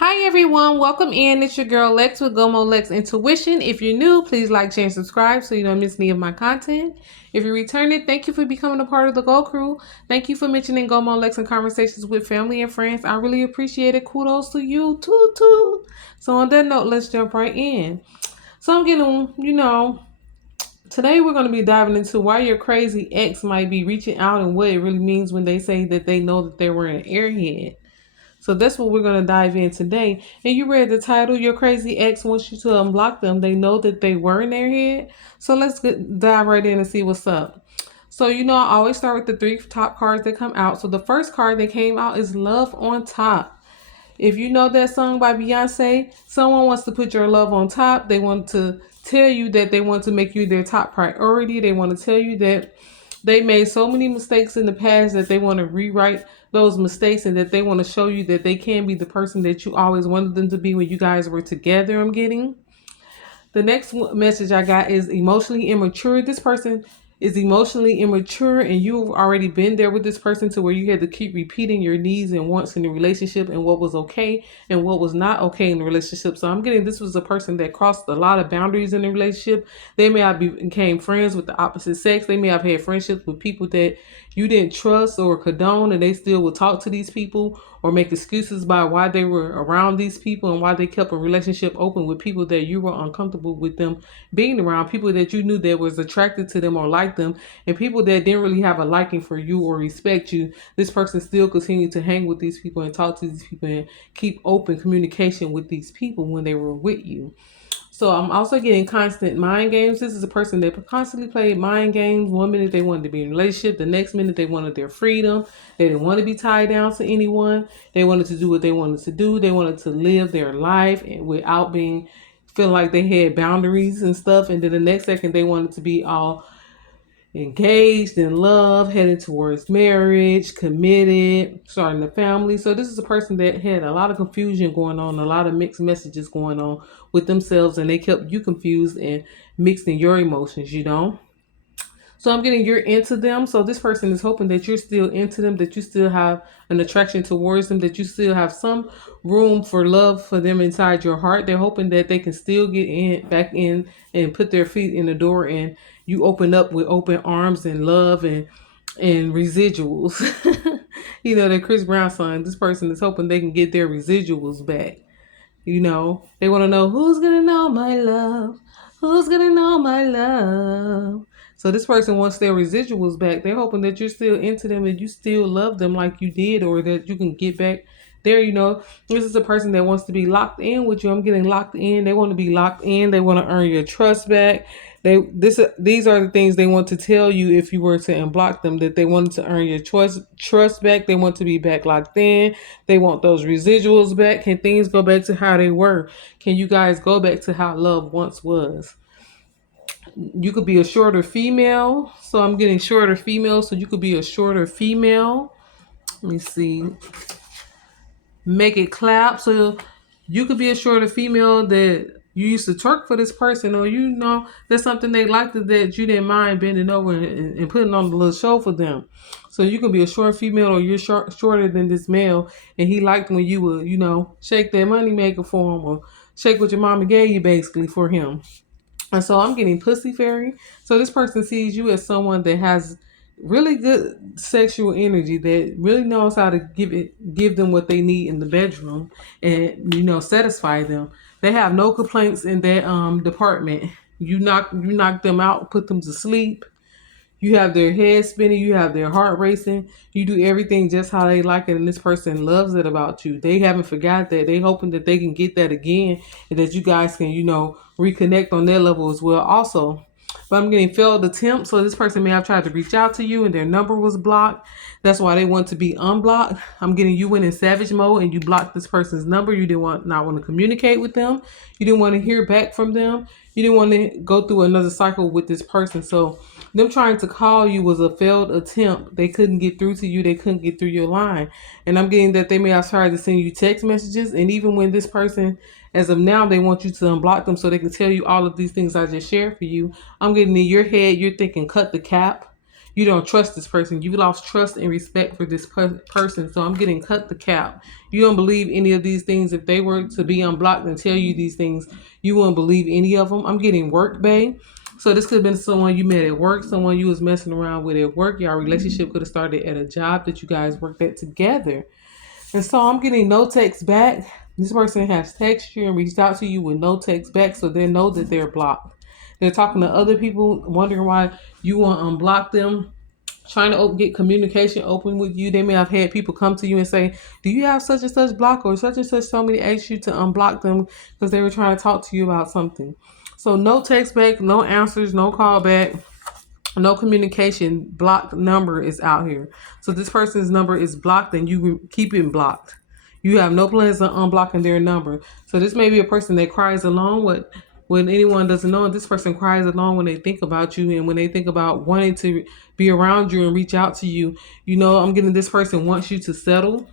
Hi everyone, welcome in. It's your girl Lex with Gomo Lex Intuition. If you're new, please like, share, and subscribe so you don't miss any of my content. If you're returning, thank you for becoming a part of the Go Crew. Thank you for mentioning Gomo Lex in conversations with family and friends. I really appreciate it. Kudos to you, too. So on that note, let's jump right in. So I'm getting, today we're going to be diving into why your crazy ex might be reaching out and what it really means when they say that they know that they were an airhead. So that's what we're going to dive in today. And you read the title, Your Crazy Ex Wants You to Unblock Them. They know that they were in their head. So let's dive right in and see what's up. So, I always start with the three top cards that come out. So the first card that came out is Love on Top. If you know that song by Beyonce, someone wants to put your love on top. They want to tell you that they want to make you their top priority. They want to tell you that they made so many mistakes in the past that they want to rewrite those mistakes and that they want to show you that they can be the person that you always wanted them to be when you guys were together. I'm getting. The next message I got is emotionally immature. This person is emotionally immature and you've already been there with this person to where you had to keep repeating your needs and wants in the relationship and what was okay and what was not okay in the relationship. So I'm getting this was a person that crossed a lot of boundaries in the relationship. They may have became friends with the opposite sex. They may have had friendships with people that you didn't trust or condone and they still would talk to these people or make excuses by why they were around these people and why they kept a relationship open with people that you were uncomfortable with them being around, people that you knew that was attracted to them or liked them, and people that didn't really have a liking for you or respect you. This person still continued to hang with these people and talk to these people and keep open communication with these people when they were with you. So I'm also getting constant mind games. This is a person that constantly played mind games. One minute they wanted to be in a relationship. The next minute they wanted their freedom. They didn't want to be tied down to anyone. They wanted to do what they wanted to do. They wanted to live their life and without being feel like they had boundaries and stuff. And then the next second they wanted to be all engaged in love, headed towards marriage, committed, starting a family. So this is a person that had a lot of confusion going on, a lot of mixed messages going on with themselves, and they kept you confused and mixed in your emotions. So I'm getting you're into them. So this person is hoping that you're still into them, that you still have an attraction towards them, that you still have some room for love for them inside your heart. They're hoping that they can still get back in and put their feet in the door and you open up with open arms and love and residuals. That Chris Brown song. This person is hoping they can get their residuals back. They want to know who's gonna know my love. Who's gonna know my love? So this person wants their residuals back. They're hoping that you're still into them and you still love them like you did, or that you can get back there. This is a person that wants to be locked in with you. I'm getting locked in. They want to be locked in. They want to earn your trust back. These are the things they want to tell you if you were to unblock them, that they wanted to earn your trust back. They want to be back locked in. They want those residuals back. Can things go back to how they were? Can you guys go back to how love once was? You could be a shorter female. So I'm getting shorter female. So you could be a shorter female. Let me see. Make it clap. So you could be a shorter female that you used to twerk for this person, or there's something they liked that you didn't mind bending over and putting on a little show for them. So you could be a short female, or you're shorter than this male, and he liked when you would, shake that money maker for him, or shake what your mama gave you basically for him. And so I'm getting pussy fairy. So this person sees you as someone that has really good sexual energy, that really knows how to give them what they need in the bedroom and satisfy them. They have no complaints in that department. You knock them out, put them to sleep. You have their head spinning, you have their heart racing, you do everything just how they like it, and this person loves it about you. They haven't forgot that. They hoping that they can get that again and that you guys can, reconnect on their level as well also. But I'm getting failed attempts, so this person may have tried to reach out to you and their number was blocked. That's why they want to be unblocked. I'm getting you went in savage mode and you blocked this person's number. You didn't not want to communicate with them. You didn't want to hear back from them. You didn't want to go through another cycle with this person. So them trying to call you was a failed attempt. They couldn't get through to you. They couldn't get through your line. And I'm getting that they may have tried to send you text messages. And even when this person, as of now, they want you to unblock them so they can tell you all of these things I just shared for you. I'm getting in your head, you're thinking cut the cap. you don't trust this person. You lost trust and respect for this person. So I'm getting cut the cap. You don't believe any of these things. If they were to be unblocked and tell you these things, you wouldn't believe any of them. I'm getting work bae. So this could have been someone you met at work, someone you was messing around with at work. Your relationship could have started at a job that you guys worked at together. And so I'm getting no text back. This person has texted you and reached out to you with no text back, so they know that they're blocked. They're talking to other people, wondering why you want to unblock them, trying to get communication open with you. They may have had people come to you and say, do you have such and such block, or such and such told me to ask you to unblock them because they were trying to talk to you about something. So no text back, no answers, no call back, no communication. Blocked number is out here. So this person's number is blocked and you keep it blocked. You have no plans on unblocking their number. So this may be a person that cries alone when anyone doesn't know. This person cries alone when they think about you and when they think about wanting to be around you and reach out to you. I'm getting this person wants you to settle.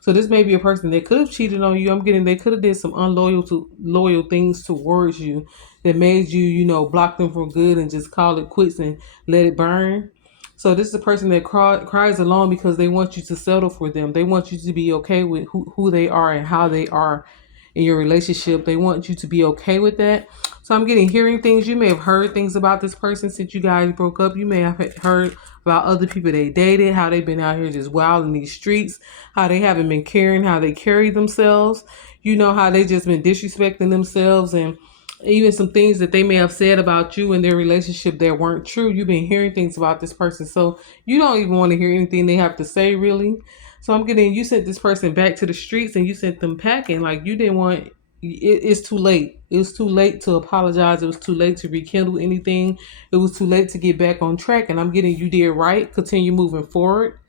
So this may be a person that could have cheated on you. I'm getting they could have did some loyal things towards you that made you, block them for good and just call it quits and let it burn. So this is a person that cries alone because they want you to settle for them. They want you to be okay with who they are and how they are in your relationship. They want you to be okay with that. So I'm getting hearing things. You may have heard things about this person since you guys broke up. You may have heard about other people they dated, how they've been out here just wild in these streets, how they haven't been caring, how they carry themselves. How they just been disrespecting themselves, and even some things that they may have said about you in their relationship that weren't true. You've been hearing things about this person, so you don't even want to hear anything they have to say, really. So I'm getting you sent this person back to the streets and you sent them packing. Like you didn't want. It's too late. It was too late to apologize. It was too late to rekindle anything. It was too late to get back on track. And I'm getting you did right. Continue moving forward.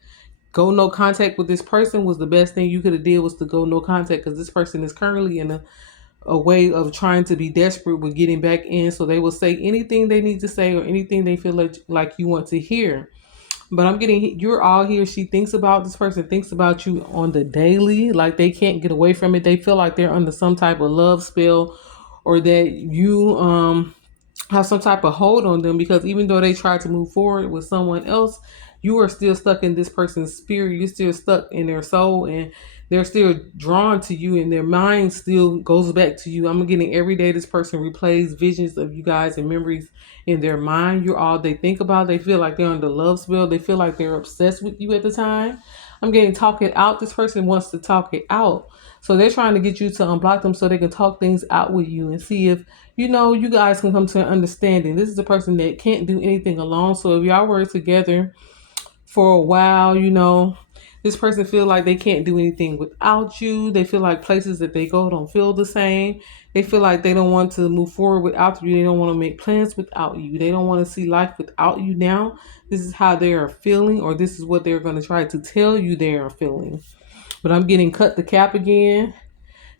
Go no contact with this person was the best thing you could have did, was to go no contact, because this person is currently in a way of trying to be desperate with getting back in. So they will say anything they need to say or anything they feel like you want to hear. But I'm getting you're all here. She thinks about this person, thinks about you on the daily. Like they can't get away from it. They feel like they're under some type of love spell, or that you have some type of hold on them, because even though they try to move forward with someone else, you are still stuck in this person's spirit. You're still stuck in their soul, and they're still drawn to you, and their mind still goes back to you. I'm getting every day this person replays visions of you guys and memories in their mind. You're all they think about. They feel like they're under love spell. They feel like they're obsessed with you at the time. I'm getting talk it out. This person wants to talk it out. So they're trying to get you to unblock them so they can talk things out with you and see if, you guys can come to an understanding. This is a person that can't do anything alone. So if y'all were together for a while, this person feel like they can't do anything without you. They feel like places that they go don't feel the same. They feel like they don't want to move forward without you. They don't want to make plans without you. They don't want to see life without you now. This is how they are feeling, or this is what they're going to try to tell you they are feeling. But I'm getting cut the cap again.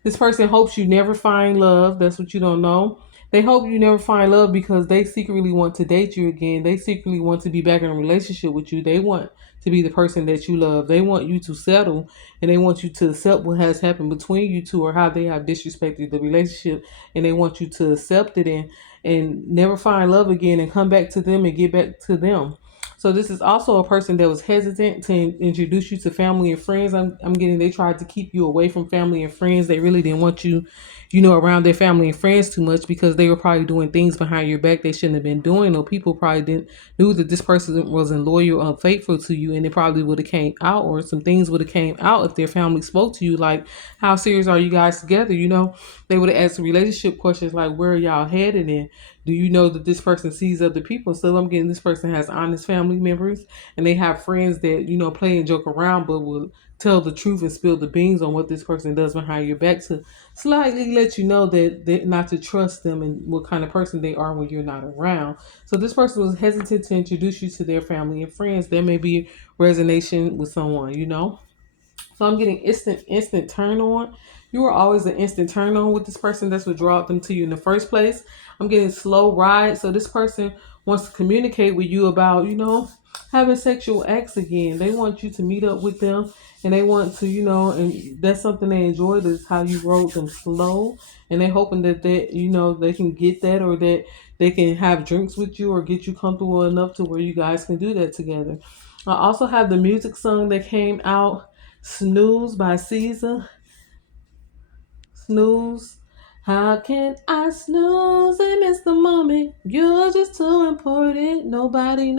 This person hopes you never find love. That's what you don't know. They hope you never find love because they secretly want to date you again. They secretly want to be back in a relationship with you. They want to be the person that you love. They want you to settle, and they want you to accept what has happened between you two, or how they have disrespected the relationship, and they want you to accept it and never find love again and come back to them and get back to them. So this is also a person that was hesitant to introduce you to family and friends. I'm getting they tried to keep you away from family and friends. They really didn't want you, around their family and friends too much, because they were probably doing things behind your back they shouldn't have been doing, or people probably didn't knew that this person wasn't loyal or unfaithful to you, and it probably would have came out, or some things would have came out if their family spoke to you, like, how serious are you guys together? They would have asked relationship questions like, where are y'all headed, and do you know that this person sees other people? So I'm getting this person has honest family members, and they have friends that, play and joke around, but will tell the truth and spill the beans on what this person does behind your back, to slightly let you know that not to trust them and what kind of person they are when you're not around. So this person was hesitant to introduce you to their family and friends. There may be resonation with someone. So I'm getting instant turn on. You were always an instant turn on with this person. That's what brought them to you in the first place. I'm getting slow ride. So this person wants to communicate with you about, having sexual acts again. They want you to meet up with them and they want to, and that's something they enjoyed is how you rode them slow, and they hoping that they can get that, or that they can have drinks with you or get you comfortable enough to where you guys can do that together. I also have the music song that came out, Snooze by Caesar. Snooze. How can I snooze and miss the moment? You're just too important. Nobody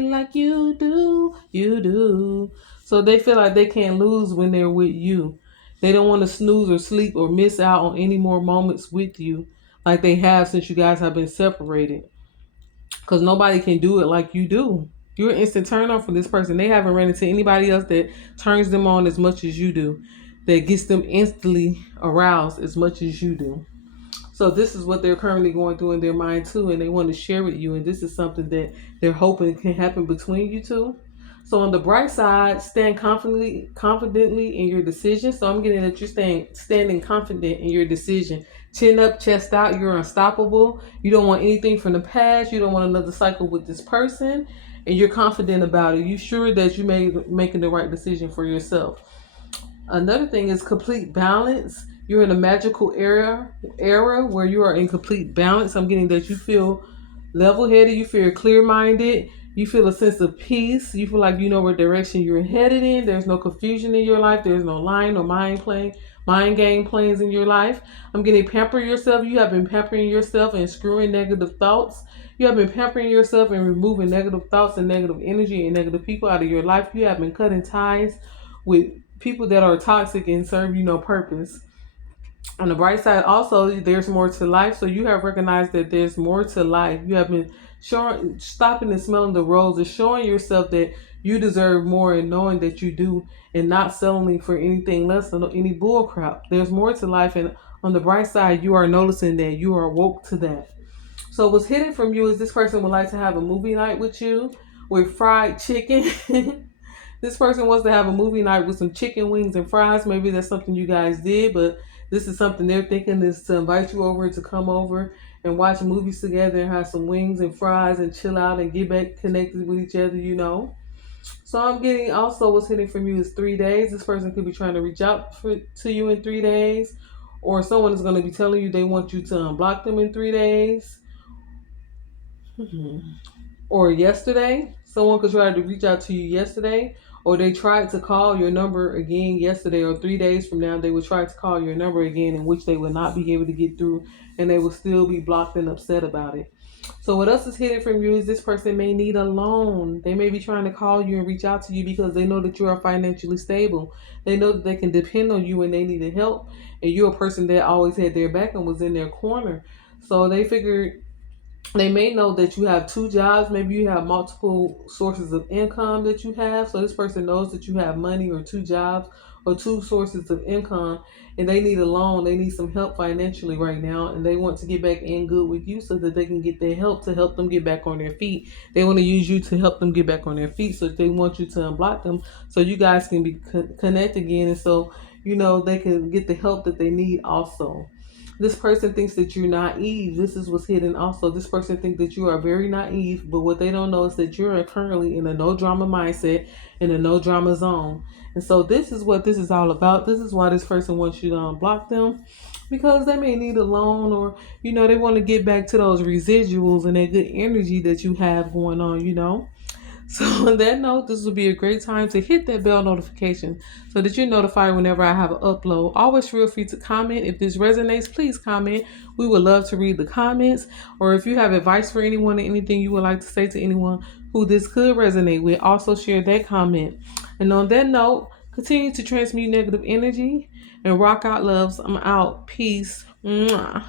like you do. You do. So they feel like they can't lose when they're with you. They don't want to snooze or sleep or miss out on any more moments with you like they have since you guys have been separated. Because nobody can do it like you do. You're an instant turn on for this person. They haven't run into anybody else that turns them on as much as you do, that gets them instantly aroused as much as you do. So this is what they're currently going through in their mind too, and they want to share with you. And this is something that they're hoping can happen between you two. So on the bright side, stand confidently in your decision. So I'm getting that you're standing confident in your decision. Chin up, chest out. You're unstoppable. You don't want anything from the past. You don't want another cycle with this person, and you're confident about it. You sure that you making the right decision for yourself. Another thing is complete balance. You're in a magical era where you are in complete balance. I'm getting that you feel level-headed, you feel clear-minded, you feel a sense of peace, you feel like you know what direction you're headed in. There's no confusion in your life. There's no lying or mind game plans in your life. I'm getting pamper yourself. You have been pampering yourself and screwing negative thoughts. You have been pampering yourself and removing negative thoughts and negative energy and negative people out of your life. You have been cutting ties with people that are toxic and serve you no purpose. On the bright side, also, there's more to life. So you have recognized that there's more to life. You have been stopping and smelling the roses, showing yourself that you deserve more, and knowing that you do, and not settling for anything less than any bull crap. There's more to life, and on the bright side, you are noticing that you are woke to that. So what's hidden from you is this person would like to have a movie night with you with fried chicken. This person wants to have a movie night with some chicken wings and fries. Maybe that's something you guys did, but this is something they're thinking is to invite you over, to come over and watch movies together and have some wings and fries and chill out and get back connected with each other. So I'm getting also what's hidden from you is 3 days. This person could be trying to reach out to you in 3 days, or someone is going to be telling you they want you to unblock them in 3 days. Or yesterday, someone could try to reach out to you yesterday, or they tried to call your number again yesterday, or 3 days from now they would try to call your number again, in which they would not be able to get through, and they will still be blocked and upset about it. So what else is hidden from you is this person may need a loan. They may be trying to call you and reach out to you because they know that you are financially stable. They know that they can depend on you when they needed help, and you're a person that always had their back and was in their corner. So they figured, they may know that you have two jobs. Maybe you have multiple sources of income that you have. So this person knows that you have money or two jobs or two sources of income, and they need a loan. They need some help financially right now, and they want to get back in good with you so that they can get their help to help them get back on their feet. They want to use you to help them get back on their feet. So they want you to unblock them so you guys can be connect again, and so they can get the help that they need also. This person thinks that you're naive. This is what's hidden also. This person thinks that you are very naive, but what they don't know is that you're currently in a no drama mindset, in a no drama zone. And so this is what this is all about. This is why this person wants you to unblock them, because they may need a loan, or they want to get back to those residuals and that good energy that you have going on. So on that note, this will be a great time to hit that bell notification so that you're notified whenever I have an upload. Always feel free to comment. If this resonates, please comment. We would love to read the comments. Or if you have advice for anyone or anything you would like to say to anyone who this could resonate with, also share that comment. And on that note, continue to transmute negative energy and rock out loves. I'm out. Peace. Mwah.